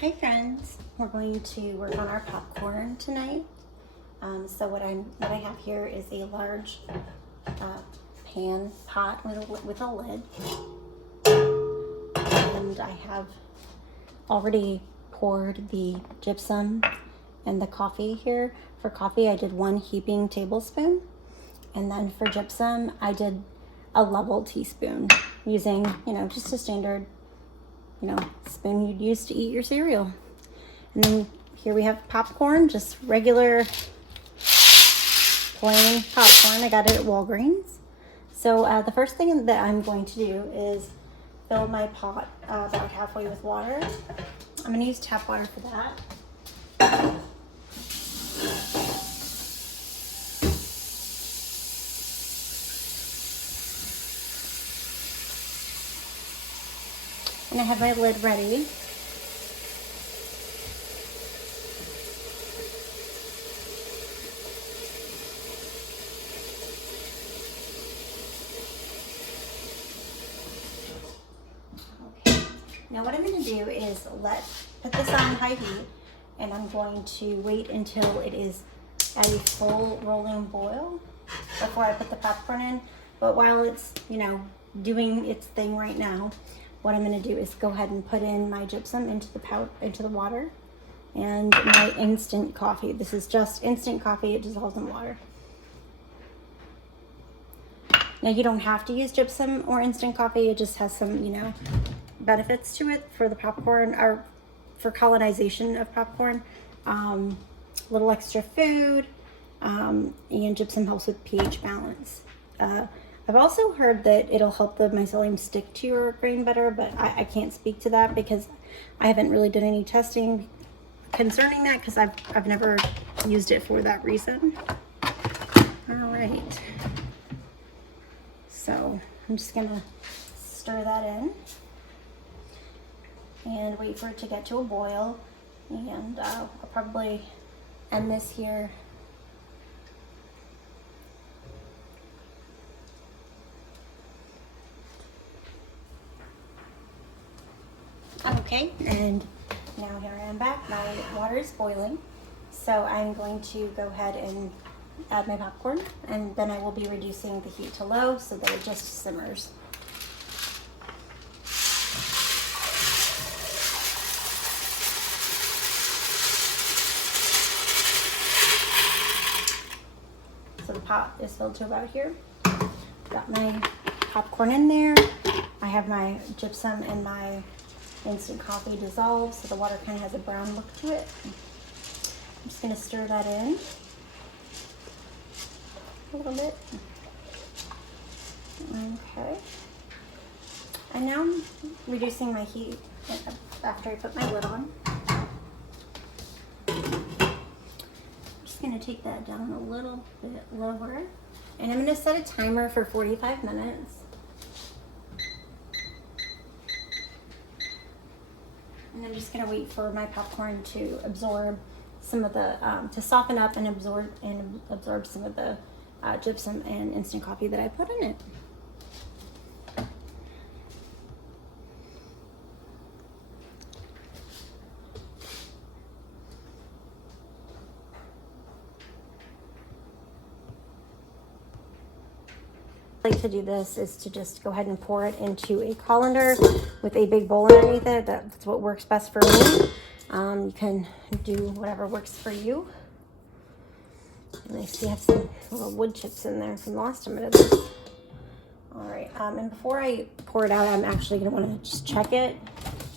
Hi friends, we're going to work on our popcorn tonight. So what I have here is a large pan pot with a lid, and I have already poured the gypsum and the coffee here. For coffee, I did 1 heaping tablespoon, and then for gypsum, I did a level teaspoon using, just a standard spoon you'd use to eat your cereal. And then here we have popcorn, just regular plain popcorn. I got it at Walgreens. So the first thing that I'm going to do is fill my pot about halfway with water. I'm going to use tap water for that. And I have my lid ready. Okay. Now what I'm going to do is put this on high heat, and I'm going to wait until it is at a full rolling boil before I put the popcorn in. But while it's, doing its thing right now, what I'm going to do is go ahead and put in my gypsum into the water, and my instant coffee. This is just instant coffee. It dissolves in water. Now you don't have to use gypsum or instant coffee. It just has some, benefits to it for the popcorn, or for colonization of popcorn. Little extra food, and gypsum helps with pH balance. I've also heard that it'll help the mycelium stick to your grain better, but I can't speak to that because I haven't really done any testing concerning that, because I've never used it for that reason. All right. So I'm just gonna stir that in and wait for it to get to a boil. And I'll probably end this here. Okay, and now here I am back. My water is boiling, so I'm going to go ahead and add my popcorn, and then I will be reducing the heat to low so that it just simmers. So the pot is filled to about here. Got my popcorn in there. I have my gypsum and my instant coffee dissolved, so the water kind of has a brown look to it. I'm just going to stir that in a little bit. Okay. And now I'm reducing my heat after I put my lid on. I'm just going to take that down a little bit lower, and I'm going to set a timer for 45 minutes. And I'm just going to wait for my popcorn to absorb some of the, to soften up and absorb some of the gypsum and instant coffee that I put in it. Like to do this is to just go ahead and pour it into a colander with a big bowl underneath it. That's what works best for me. You can do whatever works for you. And I see I have some little wood chips in there from the last time I did this. All right, and before I pour it out, I'm actually gonna want to just check it.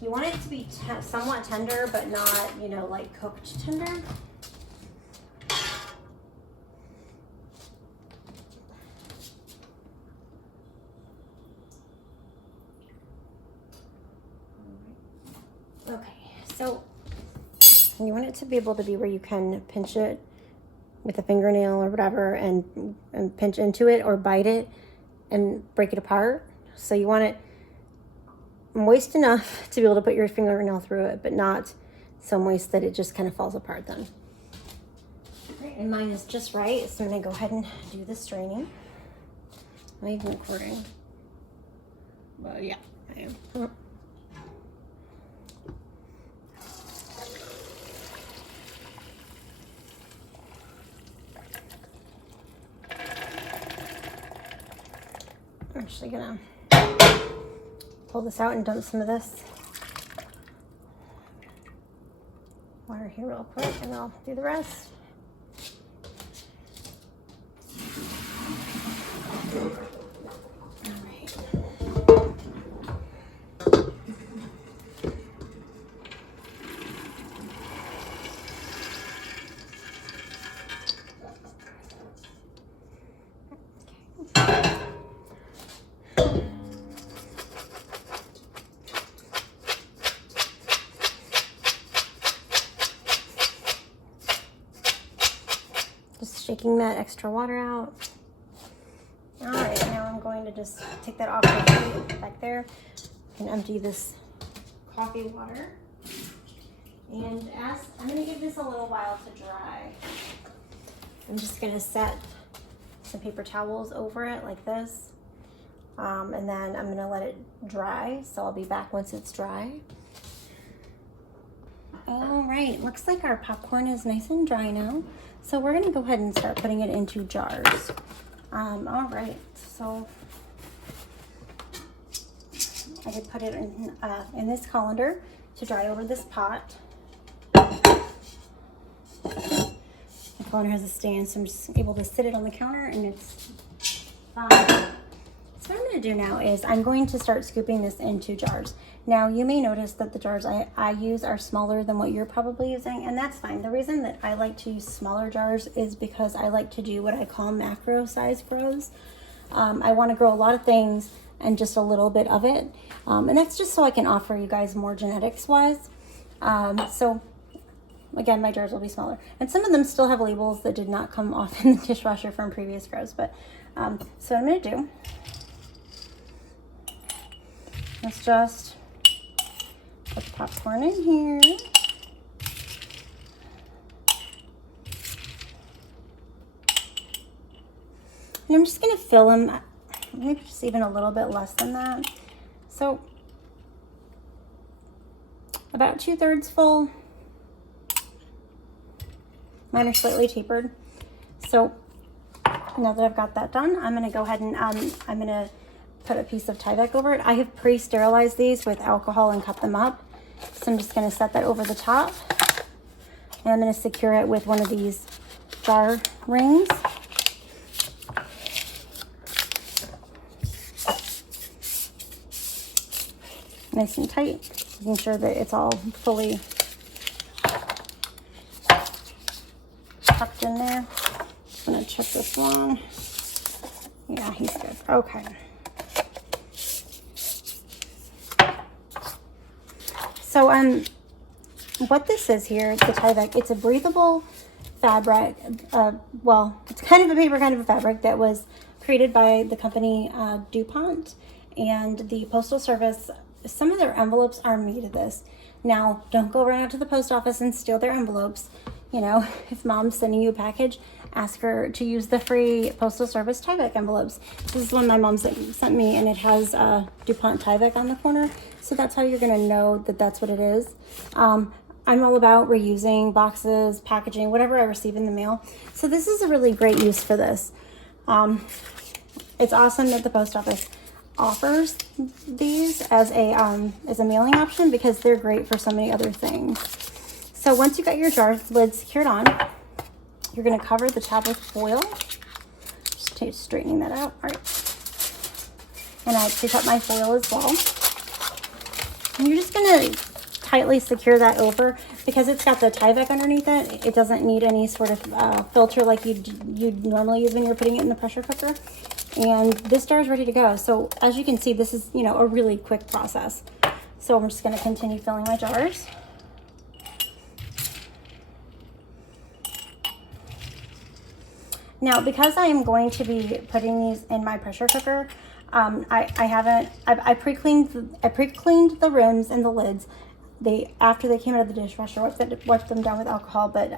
You want it to be somewhat tender, but not, like cooked tender. Okay, so you want it to be able to be where you can pinch it with a fingernail or whatever, and pinch into it or bite it and break it apart. So you want it moist enough to be able to put your fingernail through it, but not so moist that it just kind of falls apart then. All right, and mine is just right, so I'm gonna go ahead and do the straining. Am I even recording? Well, yeah, I am. actually gonna pull this out and dump some of this water here real quick, and I'll do the rest. Just shaking that extra water out. All right, now I'm going to just take that off the plate back there and empty this coffee water. And as I'm going to give this a little while to dry, I'm just going to set some paper towels over it like this. And then I'm going to let it dry. So I'll be back once it's dry. All right, looks like our popcorn is nice and dry now. So we're gonna go ahead and start putting it into jars. All right, so I could put it in this colander to dry over this pot. The colander has a stand, so I'm just able to sit it on the counter and it's fine. So what I'm gonna do now is I'm going to start scooping this into jars. Now, you may notice that the jars I use are smaller than what you're probably using, and that's fine. The reason that I like to use smaller jars is because I like to do what I call macro size grows. I want to grow a lot of things and just a little bit of it, and that's just so I can offer you guys more genetics wise. So again, my jars will be smaller, and some of them still have labels that did not come off in the dishwasher from previous grows. But so what I'm going to do is just put the popcorn in here. And I'm just going to fill them, maybe just even a little bit less than that. So about 2/3 full. Mine are slightly tapered. So now that I've got that done, I'm going to go ahead and I'm going to put a piece of Tyvek over it. I have pre-sterilized these with alcohol and cut them up. So I'm just going to set that over the top. And I'm going to secure it with one of these jar rings. Nice and tight, making sure that it's all fully tucked in there. Just going to check this one. Yeah, he's good. Okay. So what this is here, the Tyvek, it's a breathable fabric. Well, it's kind of a paper, kind of a fabric that was created by the company DuPont and the Postal Service. Some of their envelopes are made of this. Now, don't go right out to the post office and steal their envelopes. You know, if mom's sending you a package, ask her to use the free Postal Service Tyvek envelopes. This is one my mom sent me, and it has DuPont Tyvek on the corner. So that's how you're going to know that that's what it is. I'm all about reusing boxes, packaging, whatever I receive in the mail. So this is a really great use for this. It's awesome that the post office offers these as a mailing option because they're great for so many other things. So once you got your jar lid secured on, you're going to cover the top with foil. Just straightening that out. All right. And I actually cut my foil as well. And you're just going to tightly secure that over because it's got the Tyvek underneath it. It doesn't need any sort of filter like you'd normally use when you're putting it in the pressure cooker. And this jar is ready to go. So as you can see, this is, you know, a really quick process. So I'm just going to continue filling my jars. Now, because I am going to be putting these in my pressure cooker, I pre-cleaned the rims and the lids. After they came out of the dishwasher, wiped them down with alcohol, but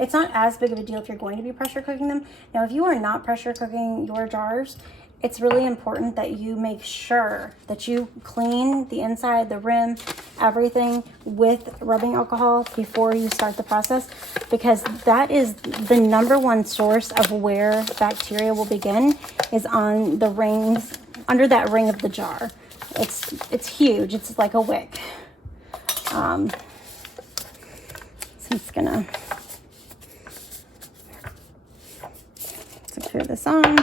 it's not as big of a deal if you're going to be pressure cooking them. Now, if you are not pressure cooking your jars, it's really important that you make sure that you clean the inside, the rim, everything with rubbing alcohol before you start the process, because that is the #1 source of where bacteria will begin, is on the rings under that ring of the jar. It's huge. It's like a wick. So I'm just gonna secure this on.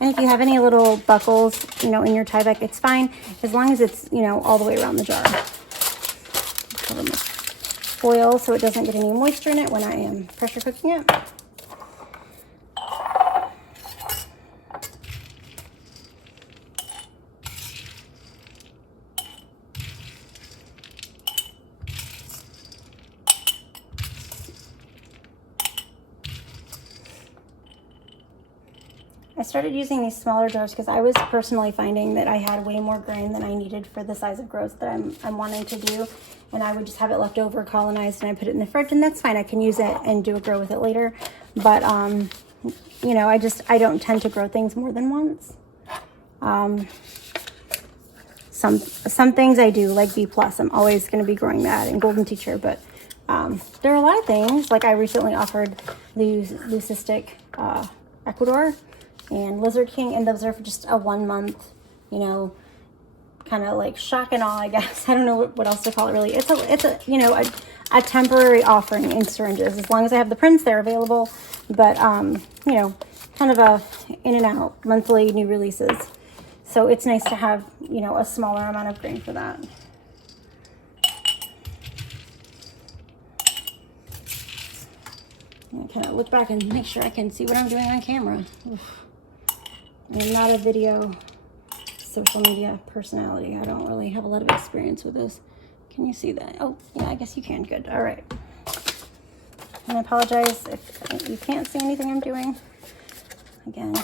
And if you have any little buckles, you know, in your Tyvek, it's fine, as long as it's, you know, all the way around the jar. Cover my foil so it doesn't get any moisture in it when I am pressure cooking it. I started using these smaller jars because I was personally finding that I had way more grain than I needed for the size of growth that I'm wanting to do. And I would just have it left over, colonized, and I put it in the fridge, and that's fine. I can use it and do a grow with it later. But, you know, I don't tend to grow things more than once. Some things I do, like B+. I'm always going to be growing that, and Golden Teacher. But there are a lot of things, like I recently offered Leucistic Ecuador and Lizard King, and those are for just a 1 month, you know, kind of like shock and awe, I guess. I don't know what else to call it, really. It's a you know, a temporary offering in syringes, as long as I have the prints, they're available. But you know, kind of a in and out monthly new releases. So it's nice to have, you know, a smaller amount of grain for that. I kind of look back and make sure I can see what I'm doing on camera. Oof. I'm not a video social media personality. I don't really have a lot of experience with this. Can you see that? Oh, yeah, I guess you can. Good. All right. And I apologize if you can't see anything I'm doing. Again,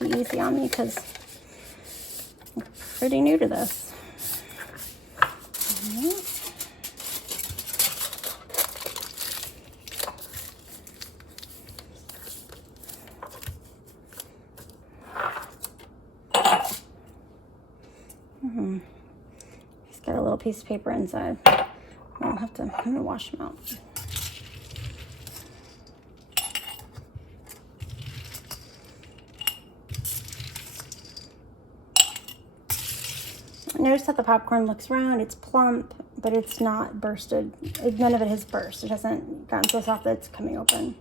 be easy on me because I'm pretty new to this. All right. He's got a little piece of paper inside. I'm gonna wash them out. Notice that the popcorn looks round, it's plump, but it's not bursted. None of it has burst. It hasn't gotten so soft that it's coming open.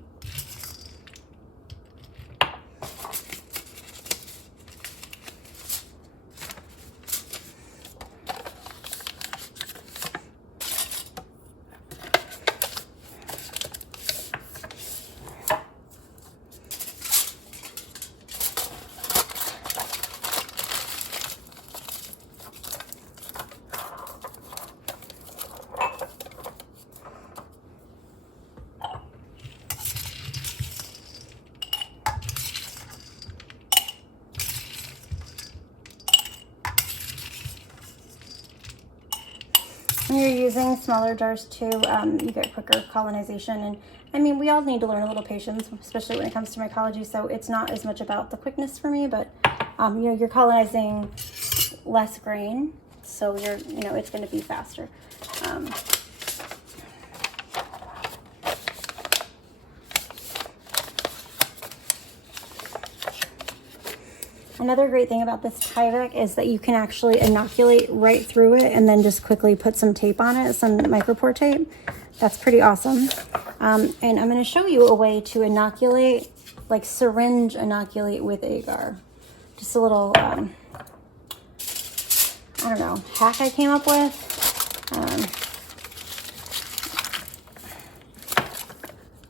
When you're using smaller jars too, you get quicker colonization. And I mean, we all need to learn a little patience, especially when it comes to mycology. So it's not as much about the quickness for me, but you know, you're colonizing less grain, so you know, it's going to be faster. Another great thing about this Tyvek is that you can actually inoculate right through it and then just quickly put some tape on it, some micropore tape. That's pretty awesome. And I'm going to show you a way to inoculate, like syringe inoculate with agar. Just a little, I don't know, hack I came up with.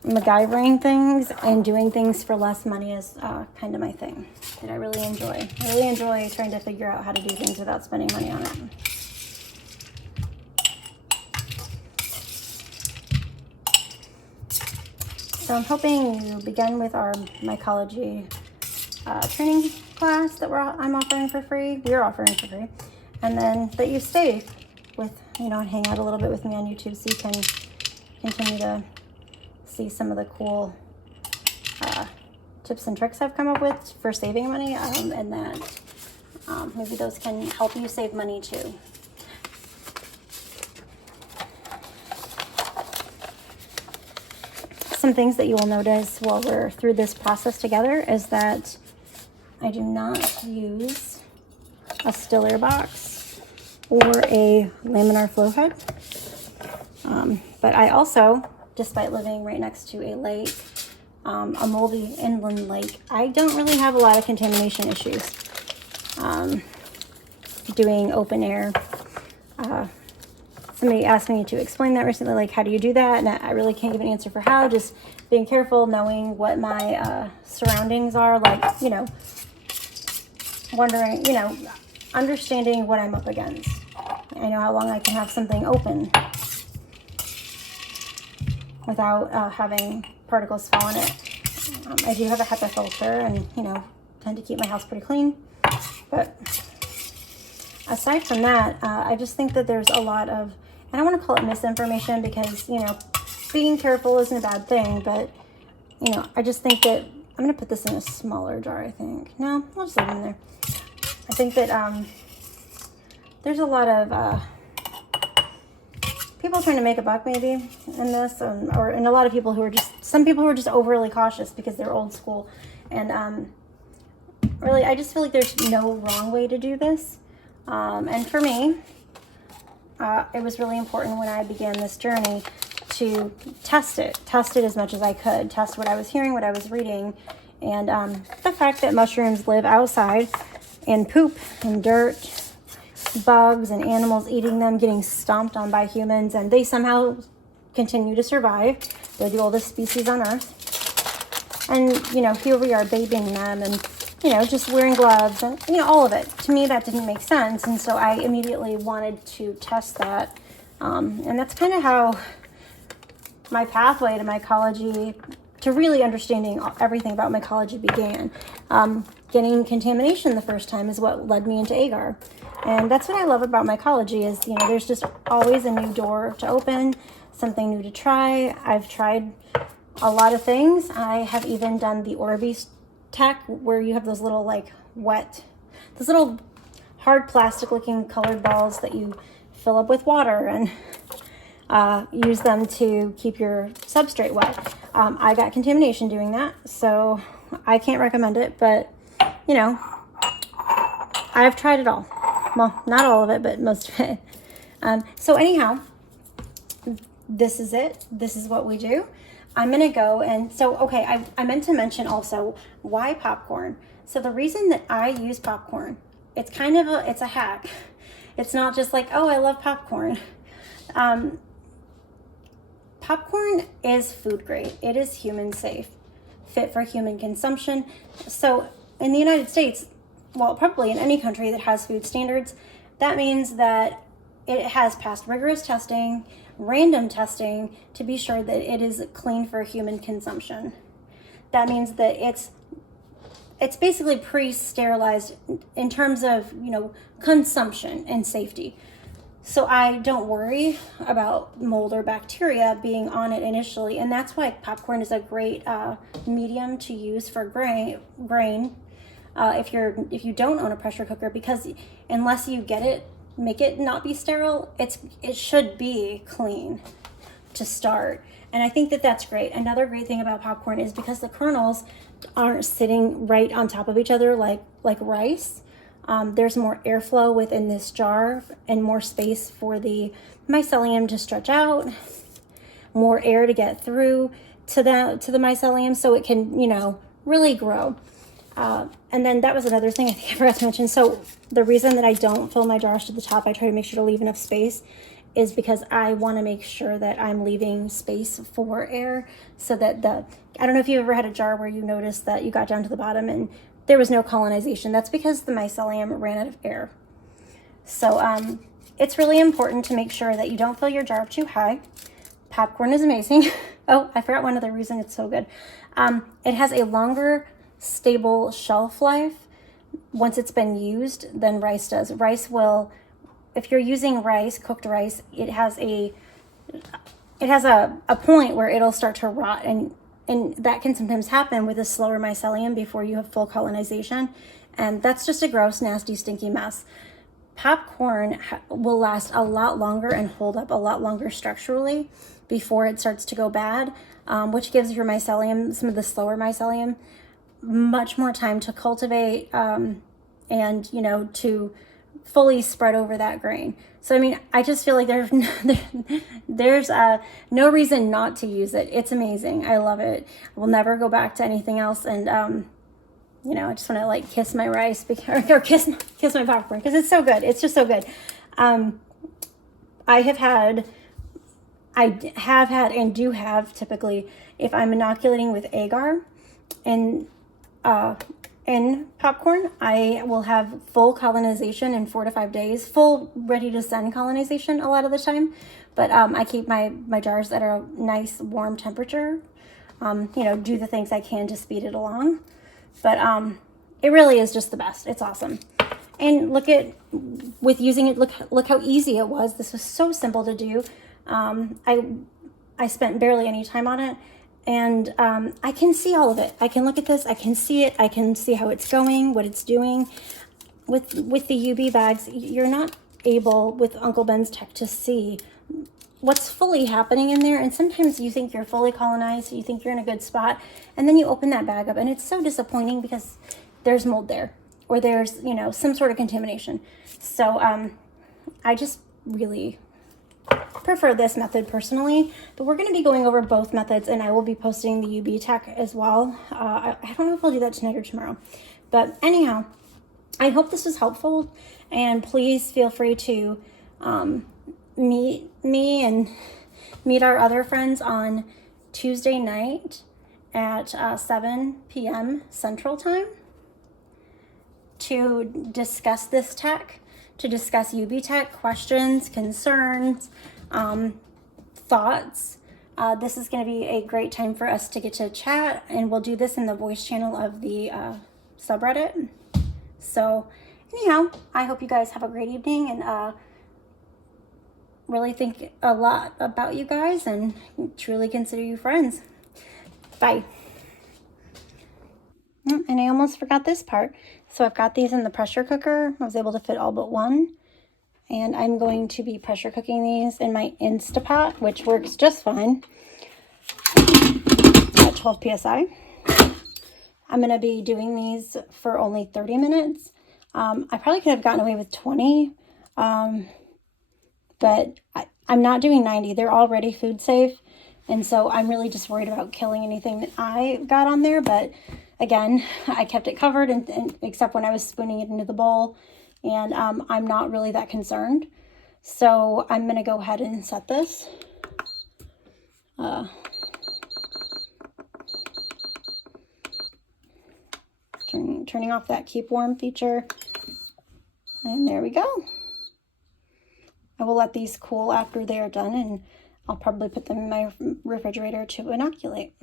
MacGyvering things and doing things for less money is kind of my thing that I really enjoy. I really enjoy trying to figure out how to do things without spending money on it. So I'm hoping you begin with our mycology training class that I'm offering for free. We're offering for free. And then that you stay with, you know, and hang out a little bit with me on YouTube so you can continue to see some of the cool tips and tricks I've come up with for saving money, and that maybe those can help you save money too. some things that you will notice while we're through this process together is that I do not use a still air box or a laminar flow head. But I also, despite living right next to a lake, a moldy inland lake, I don't really have a lot of contamination issues doing open air. Somebody asked me to explain that recently, like, how do you do that? And I really can't give an answer for how, just being careful, knowing what my surroundings are, like, you know, wondering, you know, understanding what I'm up against. I know how long I can have something open without having particles fall in it. I do have a HEPA filter and, you know, tend to keep my house pretty clean. But aside from that, I just think that there's a lot of, I don't want to call it misinformation because, you know, being careful isn't a bad thing, but, you know, I just think that, I'm going to put this in a smaller jar, I think. No, I'll just leave it in there. I think that there's a lot of people trying to make a buck maybe in this, and a lot of people who are just, some people who are just overly cautious because they're old school. And really, I just feel like there's no wrong way to do this. And for me, it was really important when I began this journey to test it as much as I could, test what I was hearing, what I was reading, and the fact that mushrooms live outside and poop and dirt, bugs and animals eating them, getting stomped on by humans, and they somehow continue to survive. They're the oldest species on Earth. And, you know, here we are bathing them and, you know, just wearing gloves and, you know, all of it. To me, that didn't make sense. And so I immediately wanted to test that. And that's kind of how my pathway to mycology, to really understanding everything about mycology began. Getting contamination the first time is what led me into agar. And that's what I love about mycology is, you know, there's just always a new door to open, something new to try. I've tried a lot of things. I have even done the Orbeez Tek, where you have those little like those little hard plastic looking colored balls that you fill up with water and use them to keep your substrate wet. I got contamination doing that, so I can't recommend it, but you know, I've tried it all. Well, not all of it, but most of it. So anyhow, this is it. This is what we do. I'm gonna go and so, okay, I meant to mention also why popcorn. So the reason that I use popcorn, it's kind of it's a hack. It's not just like, oh, I love popcorn. Popcorn is food grade. It is human safe, fit for human consumption. So in the United States, well, probably in any country that has food standards, that means that it has passed rigorous testing, random testing to be sure that it is clean for human consumption. That means that it's basically pre-sterilized in terms of, you know, consumption and safety. So I don't worry about mold or bacteria being on it initially, and that's why popcorn is a great medium to use for grain. If you don't own a pressure cooker, because unless you get it, make it not be sterile, it should be clean to start. And I think that that's great. Another great thing about popcorn is because the kernels aren't sitting right on top of each other like rice. There's more airflow within this jar and more space for the mycelium to stretch out, more air to get through to the mycelium so it can, you know, really grow. And then that was another thing I think I forgot to mention. So the reason that I don't fill my jars to the top, I try to make sure to leave enough space, is because I want to make sure that I'm leaving space for air so that I don't know if you ever had a jar where you noticed that you got down to the bottom and there was no colonization. That's because the mycelium ran out of air. So it's really important to make sure that you don't fill your jar too high. Popcorn is amazing. Oh, I forgot one other reason it's so good. It has a longer stable shelf life once it's been used than rice does. Rice will, if you're using rice, cooked rice, it has a point where it'll start to rot, and that can sometimes happen with a slower mycelium before you have full colonization, and that's just a gross, nasty, stinky mess. Popcorn will last a lot longer and hold up a lot longer structurally before it starts to go bad, which gives your mycelium, some of the slower mycelium, much more time to cultivate and, you know, to fully spread over that grain. So, I mean, I just feel like there's no reason not to use it. It's amazing. I love it. We'll never go back to anything else. And, you know, I just want to like kiss my rice or kiss my popcorn because it's so good. It's just so good. I have had and do have typically, if I'm inoculating with agar and in popcorn, I will have full colonization in 4 to 5 days, full ready to send colonization a lot of the time. But I keep my jars at a nice warm temperature, you know, do the things I can to speed it along. But it really is just the best. It's awesome. And look at, with using it, look how easy it was. This was so simple to do. I spent barely any time on it. And I can see all of it. I can look at this. I can see it. I can see how it's going, what it's doing. With the UB bags, you're not able, with Uncle Ben's Tech, to see what's fully happening in there. And sometimes you think you're fully colonized, you think you're in a good spot, and then you open that bag up, and it's so disappointing because there's mold there, or there's, you know, some sort of contamination. So I just really prefer this method personally, but we're going to be going over both methods, and I will be posting the UB Tech as well. I don't know if I'll do that tonight or tomorrow, but anyhow, I hope this was helpful, and please feel free to meet me and meet our other friends on Tuesday night at 7 p.m. Central Time to discuss this tech, to discuss UB Tech, questions, concerns, thoughts. This is going to be a great time for us to get to chat, and we'll do this in the voice channel of the subreddit. So anyhow, I hope you guys have a great evening, and really think a lot about you guys and truly consider you friends. Bye. And I almost forgot this part. So I've got these in the pressure cooker. I was able to fit all but one. And I'm going to be pressure cooking these in my Instapot, which works just fine at 12 psi. I'm going to be doing these for only 30 minutes. I probably could have gotten away with 20, but I'm not doing 90. They're already food safe. And so I'm really just worried about killing anything that I got on there. But again, I kept it covered, and except when I was spooning it into the bowl. And I'm not really that concerned. So I'm going to go ahead and set this. Turning off that keep warm feature. And there we go. I will let these cool after they're done, and I'll probably put them in my refrigerator to inoculate.